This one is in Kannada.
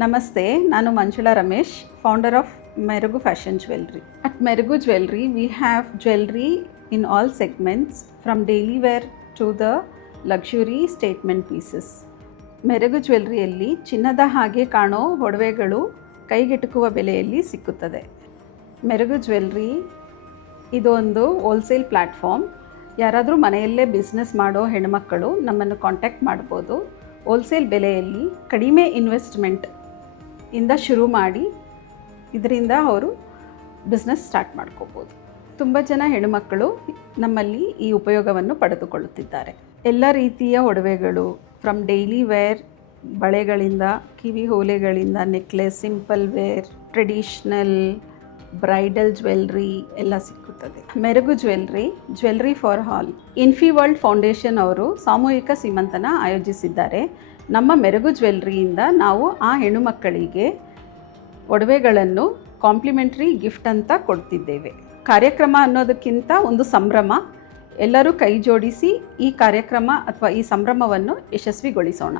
Namaste, ನಾನು Manjula Ramesh, founder of Merugu Fashion Jewelry. At Merugu Jewelry, we have jewelry in all segments from daily wear to the luxury statement pieces. ಮೆರುಗು ಜ್ಯುವೆಲ್ರಿಯಲ್ಲಿ ಚಿನ್ನದ ಹಾಗೆ ಕಾಣೋ ಒಡವೆಗಳು ಕೈಗೆಟುಕುವ ಬೆಲೆಯಲ್ಲಿ ಸಿಕ್ಕುತ್ತದೆ. ಮೆರುಗು ಜ್ಯುವೆಲ್ರಿ ಇದು ಒಂದು ಹೋಲ್ಸೇಲ್ ಪ್ಲ್ಯಾಟ್ಫಾರ್ಮ್. ಯಾರಾದರೂ ಮನೆಯಲ್ಲೇ ಬಿಸ್ನೆಸ್ ಮಾಡೋ ಹೆಣ್ಮಕ್ಕಳು ನಮ್ಮನ್ನು ಕಾಂಟ್ಯಾಕ್ಟ್ ಮಾಡ್ಬೋದು. ಹೋಲ್ಸೇಲ್ ಬೆಲೆಯಲ್ಲಿ ಕಡಿಮೆ ಇನ್ವೆಸ್ಟ್ಮೆಂಟ್ ಇಂದ ಶುರು ಮಾಡಿ ಇದರಿಂದ ಅವರು ಬಿಸ್ನೆಸ್ ಸ್ಟಾರ್ಟ್ ಮಾಡ್ಕೋಬೋದು. ತುಂಬ ಜನ ಹೆಣ್ಣುಮಕ್ಕಳು ನಮ್ಮಲ್ಲಿ ಈ ಉಪಯೋಗವನ್ನು ಪಡೆದುಕೊಳ್ಳುತ್ತಿದ್ದಾರೆ. ಎಲ್ಲ ರೀತಿಯ ಒಡವೆಗಳು ಫ್ರಮ್ ಡೈಲಿ ವೇರ್, ಬಳೆಗಳಿಂದ, ಕಿವಿ ಓಲೆಗಳಿಂದ, necklace, simple wear, traditional, bridal jewellery ಎಲ್ಲ ಸಿಕ್ಕುತ್ತದೆ. Merugu jewellery for all. Infy world foundation ಅವರು ಸಾಮೂಹಿಕ ಸೀಮಂತನ ಆಯೋಜಿಸಿದ್ದಾರೆ. ನಮ್ಮ ಮೆರುಗು ಜ್ಯುವೆಲ್ರಿಯಿಂದ ನಾವು ಆ ಹೆಣ್ಣುಮಕ್ಕಳಿಗೆ ಒಡವೆಗಳನ್ನು ಕಾಂಪ್ಲಿಮೆಂಟ್ರಿ ಗಿಫ್ಟ್ ಅಂತ ಕೊಡ್ತಿದ್ದೇವೆ. ಕಾರ್ಯಕ್ರಮ ಅನ್ನೋದಕ್ಕಿಂತ ಒಂದು ಸಂಭ್ರಮ. ಎಲ್ಲರೂ ಕೈ ಜೋಡಿಸಿ ಈ ಕಾರ್ಯಕ್ರಮ ಅಥವಾ ಈ ಸಂಭ್ರಮವನ್ನು ಯಶಸ್ವಿಗೊಳಿಸೋಣ.